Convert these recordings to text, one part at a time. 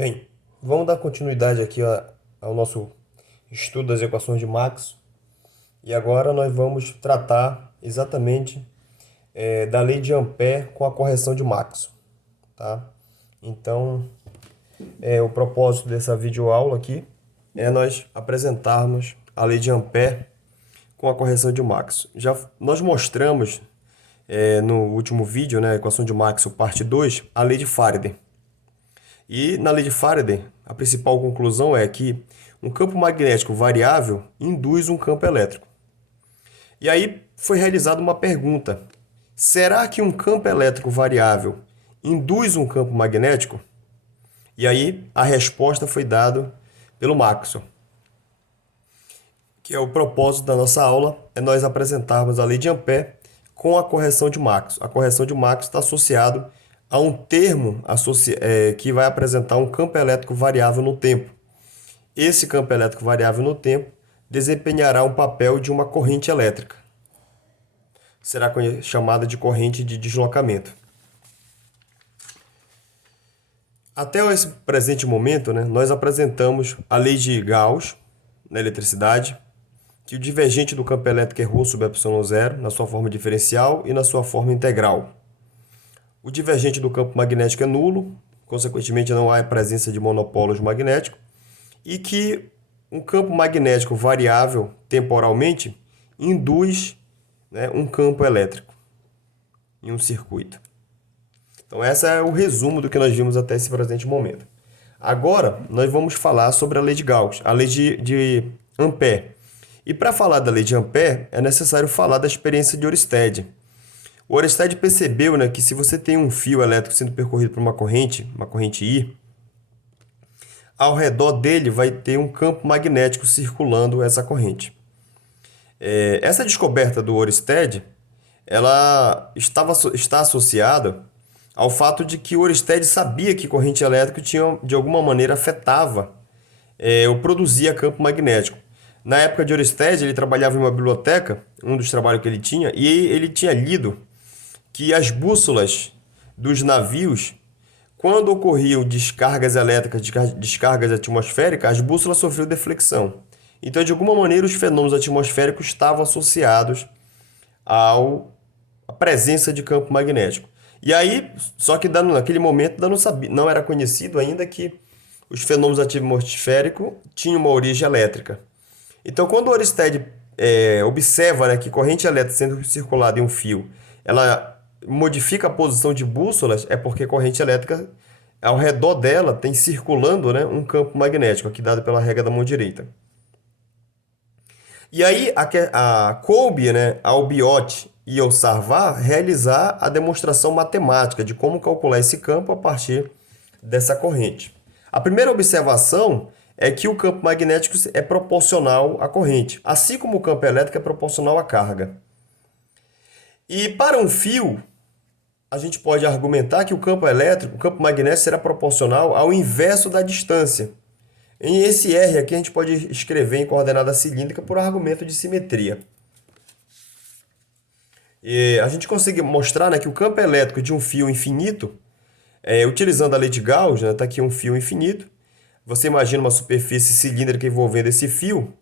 Bem, vamos dar continuidade aqui ao nosso estudo das equações de Maxwell. E agora nós vamos tratar exatamente da lei de Ampère com a correção de Maxwell, tá? Então, o propósito dessa videoaula aqui é nós apresentarmos a lei de Ampère com a correção de Maxwell. Nós mostramos no último vídeo, né, a equação de Maxwell, parte 2, a lei de Faraday. E na lei de Faraday, a principal conclusão é que um campo magnético variável induz um campo elétrico. E aí foi realizada uma pergunta: será que um campo elétrico variável induz um campo magnético? E aí a resposta foi dada pelo Maxwell, que é o propósito da nossa aula, é nós apresentarmos a lei de Ampère com a correção de Maxwell. A correção de Maxwell está associado a um termo que vai apresentar um campo elétrico variável no tempo. Esse campo elétrico variável no tempo desempenhará um papel de uma corrente elétrica. Será chamada de corrente de deslocamento. Até esse presente momento, né, nós apresentamos a lei de Gauss na eletricidade, que o divergente do campo elétrico é ρ sobre ε0 na sua forma diferencial e na sua forma integral. O divergente do campo magnético é nulo, consequentemente não há presença de monopolos magnéticos, e que um campo magnético variável temporalmente induz, né, um campo elétrico em um circuito. Então, esse é o resumo do que nós vimos até esse presente momento. Agora, nós vamos falar sobre a lei de Gauss, a lei de Ampère. E para falar da lei de Ampère, é necessário falar da experiência de Ørsted. O Ørsted percebeu, né, que se você tem um fio elétrico sendo percorrido por uma corrente I, ao redor dele vai ter um campo magnético circulando essa corrente. Essa descoberta do Ørsted, ela está associada ao fato de que o Ørsted sabia que corrente elétrica de alguma maneira afetava ou produzia campo magnético. Na época de Ørsted, ele trabalhava em uma biblioteca, um dos trabalhos que ele tinha, e ele tinha lido que as bússolas dos navios, quando ocorriam descargas elétricas, descargas atmosféricas, as bússolas sofriam deflexão. Então, de alguma maneira, os fenômenos atmosféricos estavam associados à presença de campo magnético. E aí, só que naquele momento não era conhecido ainda que os fenômenos atmosféricos tinham uma origem elétrica. Então, quando o Ørsted observa, né, que corrente elétrica sendo circulada em um fio, ela modifica a posição de bússolas, é porque a corrente elétrica, ao redor dela, tem circulando, né, um campo magnético, aqui dado pela regra da mão direita. E aí, coube, né, ao Biot e ao Sarvar realizar a demonstração matemática de como calcular esse campo a partir dessa corrente. A primeira observação é que o campo magnético é proporcional à corrente, assim como o campo elétrico é proporcional à carga. E para um fio, a gente pode argumentar que o campo magnético será proporcional ao inverso da distância. E esse R aqui a gente pode escrever em coordenada cilíndrica por argumento de simetria. E a gente consegue mostrar, né, que o campo elétrico de um fio infinito, utilizando a lei de Gauss, né, está aqui um fio infinito. Você imagina uma superfície cilíndrica envolvendo esse fio,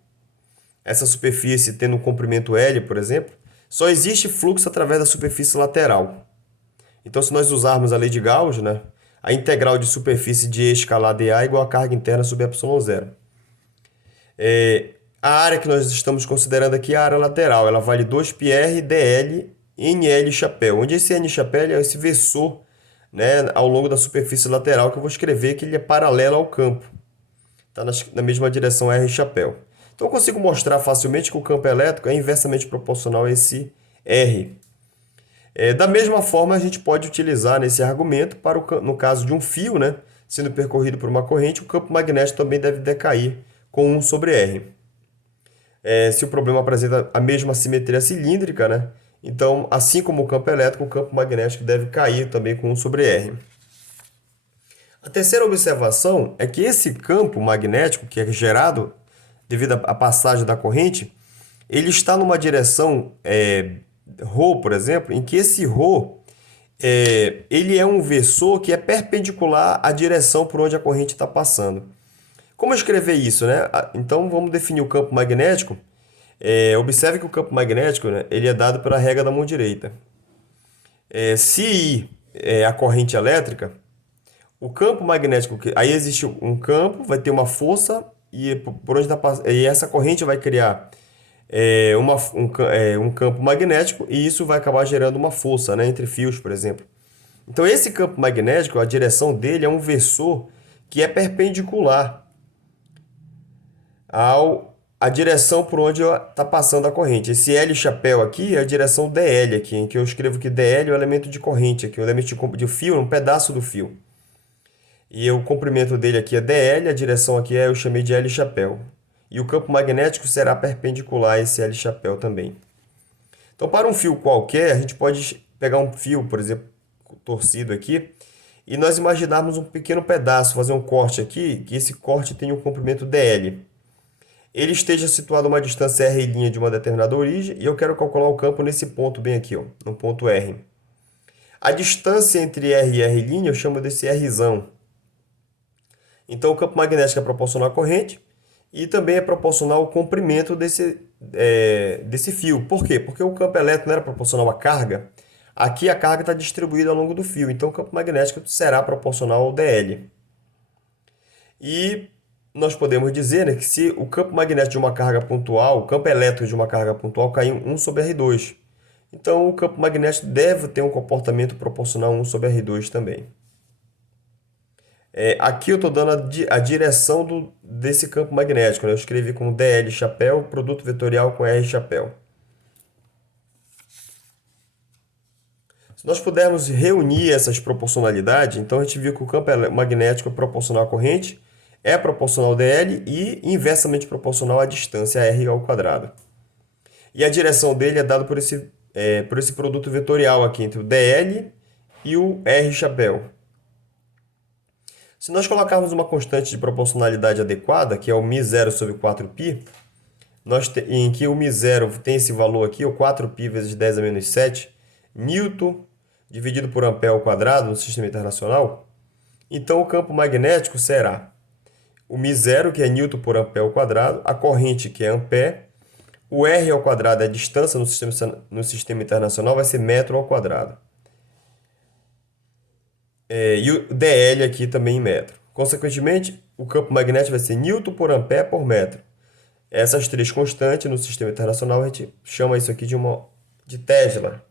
essa superfície tendo um comprimento L, por exemplo, só existe fluxo através da superfície lateral. Então, se nós usarmos a lei de Gauss, né, a integral de superfície de E escalar dA é igual a carga interna sobre ε0. A área que nós estamos considerando aqui é a área lateral. Ela vale 2πr dl nl chapéu, onde esse n chapéu é esse versor, né, ao longo da superfície lateral, que eu vou escrever que ele é paralelo ao campo. Está na mesma direção R chapéu. Então, eu consigo mostrar facilmente que o campo elétrico é inversamente proporcional a esse R. Da mesma forma, a gente pode utilizar nesse argumento no caso de um fio, né, sendo percorrido por uma corrente, o campo magnético também deve decair com 1 sobre R. Se o problema apresenta a mesma simetria cilíndrica, né, então, assim como o campo elétrico, o campo magnético deve cair também com 1 sobre R. A terceira observação é que esse campo magnético, que é gerado devido à passagem da corrente, ele está numa direção ρ, por exemplo, em que esse ρ Ele é um versor que é perpendicular à direção por onde a corrente está passando. Como escrever isso, né? Então vamos definir o campo magnético. Observe que o campo magnético, né, ele é dado pela regra da mão direita. Se I é a corrente elétrica, o campo magnético, aí existe um campo, vai ter uma força e por onde e essa corrente vai criar um campo magnético e isso vai acabar gerando uma força, né, entre fios, por exemplo. Então esse campo magnético, a direção dele é um versor que é perpendicular a direção por onde está passando a corrente. Esse L chapéu aqui é a direção DL aqui, em que eu escrevo que DL é o elemento de corrente aqui, o elemento de fio, um pedaço do fio. E o comprimento dele aqui é DL, a direção aqui eu chamei de L chapéu. E o campo magnético será perpendicular a esse L chapéu também. Então, para um fio qualquer, a gente pode pegar um fio, por exemplo, torcido aqui, e nós imaginarmos um pequeno pedaço, fazer um corte aqui, que esse corte tenha um comprimento DL. Ele esteja situado a uma distância R' de uma determinada origem, e eu quero calcular o campo nesse ponto bem aqui, ó, no ponto R. A distância entre R e R' eu chamo desse Rzão. Então, o campo magnético é proporcional à corrente e também é proporcional ao comprimento desse fio. Por quê? Porque o campo elétrico não era proporcional à carga. Aqui a carga está distribuída ao longo do fio, então o campo magnético será proporcional ao dl. E nós podemos dizer, né, que se o campo magnético de uma carga pontual, o campo elétrico de uma carga pontual cai em 1 sobre R2. Então o campo magnético deve ter um comportamento proporcional a 1 sobre R2 também. Aqui eu estou dando a direção desse campo magnético, né? Eu escrevi como dl chapéu, produto vetorial com R chapéu. Se nós pudermos reunir essas proporcionalidades, então a gente viu que o campo magnético é proporcional à corrente, é proporcional ao dl e inversamente proporcional à distância r ao quadrado. E a direção dele é dada por esse produto vetorial aqui entre o dl e o r chapéu. Se nós colocarmos uma constante de proporcionalidade adequada, que é o μ0 sobre 4π, em que o μ0 tem esse valor aqui, o 4π vezes 10 a menos 7, Newton dividido por ampere ao quadrado no sistema internacional, então o campo magnético será o μ0, que é Newton por ampere ao quadrado, a corrente, que é ampere, o r ao quadrado é a distância no sistema internacional, vai ser metro ao quadrado. E o dl aqui também em metro. Consequentemente, o campo magnético vai ser Newton por ampere por metro. Essas três constantes no sistema internacional, a gente chama isso aqui de Tesla.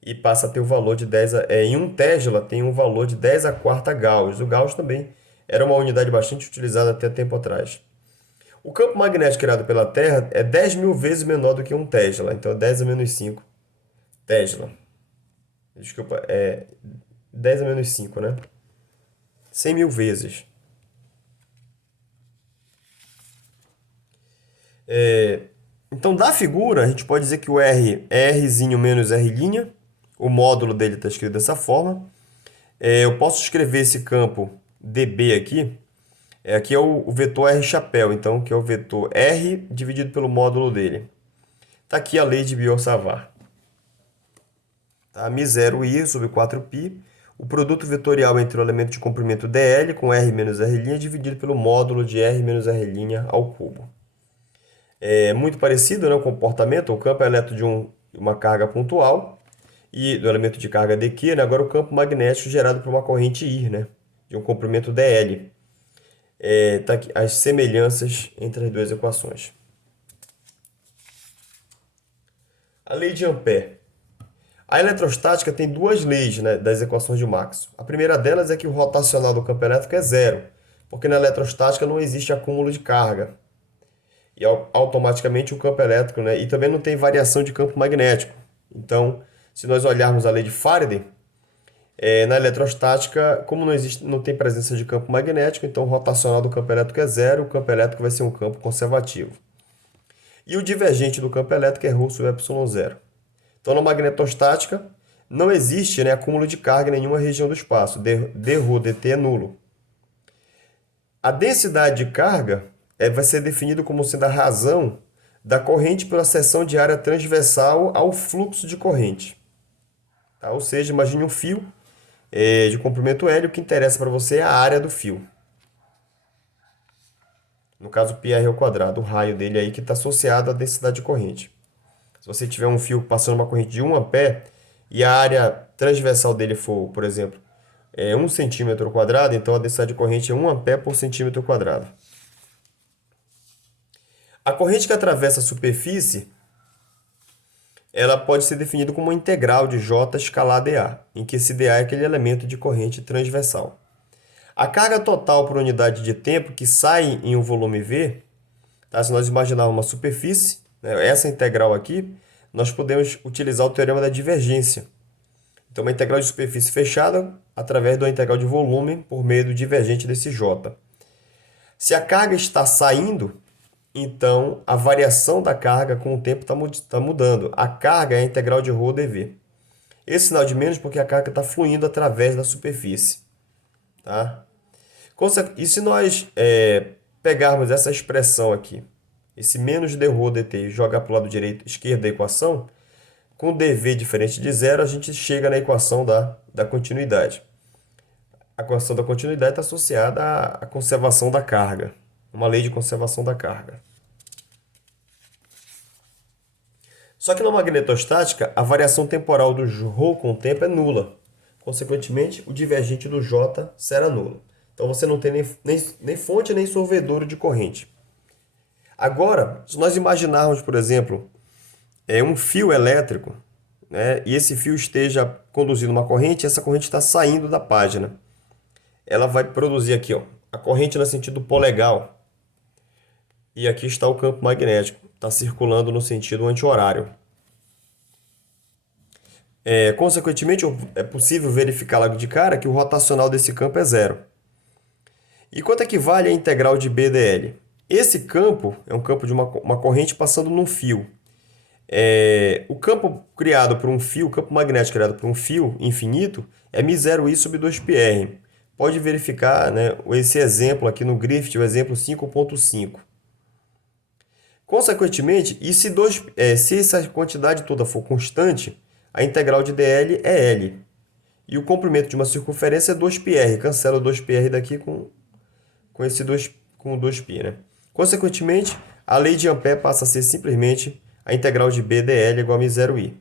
E passa a ter o valor de 10 em 1 Tesla tem um valor de 10 a quarta Gauss. O Gauss também era uma unidade bastante utilizada até tempo atrás. O campo magnético criado pela Terra é 10.000 vezes menor do que 1 Tesla. Então, é 10 a menos 5 Tesla. Desculpa, 10 a menos 5, né? 100.000 vezes. Então, da figura, a gente pode dizer que o R é Rzinho menos R'. O módulo dele está escrito dessa forma. Eu posso escrever esse campo dB aqui. Aqui é o vetor R chapéu, então, que é o vetor R dividido pelo módulo dele. Está aqui a lei de Biot-Savart. Tá? μ0i sobre 4π. O produto vetorial entre o elemento de comprimento dl com R menos R' dividido pelo módulo de R menos R' ao cubo. É muito parecido, né, o comportamento. O campo elétrico de uma carga pontual e do elemento de carga dq, né, agora o campo magnético gerado por uma corrente I, né, de um comprimento dl. Tá aqui as semelhanças entre as duas equações. A lei de Ampère. A eletrostática tem duas leis, né, das equações de Maxwell. A primeira delas é que o rotacional do campo elétrico é zero, porque na eletrostática não existe acúmulo de carga. E automaticamente o campo elétrico, né, e também não tem variação de campo magnético. Então, se nós olharmos a lei de Faraday, na eletrostática, como não tem presença de campo magnético, então o rotacional do campo elétrico é zero, o campo elétrico vai ser um campo conservativo. E o divergente do campo elétrico é ρ sobre ε0. Então, na magnetostática, não existe, né, acúmulo de carga em nenhuma região do espaço. dρ dt é nulo. A densidade de carga vai ser definido como sendo a razão da corrente pela seção de área transversal ao fluxo de corrente. Tá? Ou seja, imagine um fio de comprimento L, o que interessa para você é a área do fio. No caso, πr ao quadrado, o raio dele aí que está associado à densidade de corrente. Se você tiver um fio passando uma corrente de 1 ampere e a área transversal dele for, por exemplo, 1 centímetro quadrado, então a densidade de corrente é 1 ampere por centímetro quadrado. A corrente que atravessa a superfície, ela pode ser definida como uma integral de J escalar dA, em que esse dA é aquele elemento de corrente transversal. A carga total por unidade de tempo que sai em um volume V, tá? Se nós imaginarmos uma superfície, né, essa integral aqui, nós podemos utilizar o teorema da divergência. Então, uma integral de superfície fechada através da integral de volume por meio do divergente desse J. Se a carga está saindo, então a variação da carga com o tempo está mudando. A carga é a integral de ρ dV. Esse sinal de menos porque a carga está fluindo através da superfície. Tá? E se nós pegarmos essa expressão aqui, esse menos dρ dt, e jogar para o lado esquerdo da equação, com dV diferente de zero, a gente chega na equação da continuidade. A equação da continuidade está associada à conservação da carga, uma lei de conservação da carga. Só que na magnetostática, a variação temporal do ρ com o tempo é nula. Consequentemente, o divergente do J será nulo. Então, você não tem nem fonte nem solvedouro de corrente. Agora, se nós imaginarmos, por exemplo, um fio elétrico, né, e esse fio esteja conduzindo uma corrente, essa corrente está saindo da página. Ela vai produzir aqui, ó, a corrente no sentido polegal. E aqui está o campo magnético, está circulando no sentido anti-horário. Consequentemente, é possível verificar logo de cara que o rotacional desse campo é zero. E quanto equivale a integral de B dl? Esse campo é um campo de uma corrente passando num fio. O campo criado por um fio, o campo magnético criado por um fio infinito, é μ0i sobre 2πr. Pode verificar, né, esse exemplo aqui no Griffith, o exemplo 5.5. Consequentemente, se essa quantidade toda for constante, a integral de dl é L. E o comprimento de uma circunferência é 2πr. Cancela o 2πr daqui com 2π. Né? Consequentemente, a lei de Ampère passa a ser simplesmente a integral de B dl igual a μ0i.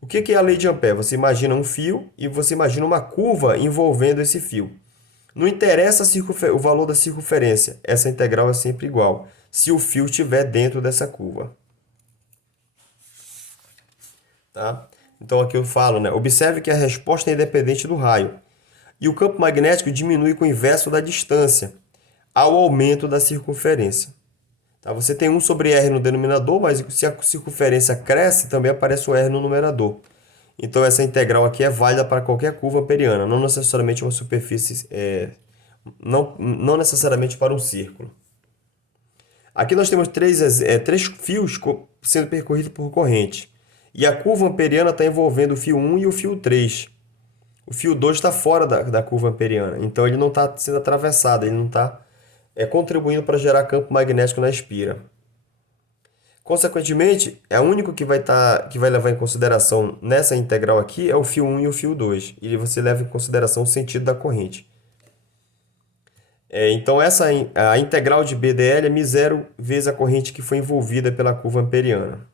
O que é a lei de Ampère? Você imagina um fio e você imagina uma curva envolvendo esse fio. Não interessa o valor da circunferência, essa integral é sempre igual, se o fio estiver dentro dessa curva. Tá? Então aqui eu falo, né? Observe que a resposta é independente do raio. E o campo magnético diminui com o inverso da distância, ao aumento da circunferência. Tá? Você tem 1 sobre r no denominador, mas se a circunferência cresce, também aparece o r no numerador. Então essa integral aqui é válida para qualquer curva amperiana, não necessariamente uma superfície, não necessariamente para um círculo. Aqui nós temos três fios sendo percorridos por corrente. E a curva amperiana está envolvendo o fio 1 e o fio 3. O fio 2 está fora da curva amperiana, então ele não está sendo atravessado, ele não está contribuindo para gerar campo magnético na espira. Consequentemente, o único que vai levar em consideração nessa integral aqui é o fio 1 e o fio 2. E você leva em consideração o sentido da corrente. Então, a integral de B dl é μ0 vezes a corrente que foi envolvida pela curva amperiana.